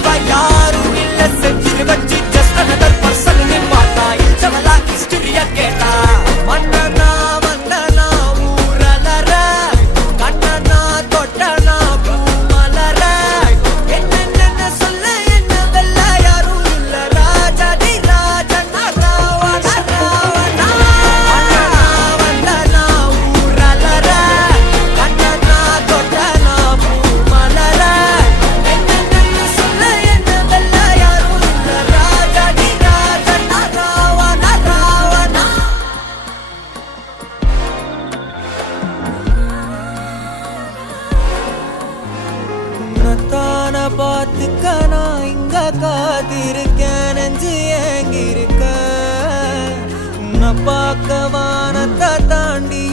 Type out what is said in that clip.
செஞ்சவ யாரும் இல்ல செஞ்சு வச்சு just another person னு பார்த்தா இச்சவளா ஹிஸ்டரிய கேட்டா மன்னனா வந்தனா ஊரலற கண்ணனா தொட்டனா பூமலற என்ன சொல்ல என்ன வெல்ல யாரும் இல்ல ராஜாதி ராஜனா ராவண ராவணா மன்னனா வந்தனா ஊரலற கண்ணனா தொட்டனா பூமலற என்ன சொல்ல என்ன வெல்ல யாரும் இல்ல ராஜாதி ராஜனா ராவண ராவணா உன்னத்தான பார்த்துக்க நான் இங்க காத்திருக்கேன் நெஞ்சு ஏங்கிருக்க உன்னை பார்க்க வானத்தை தாண்டி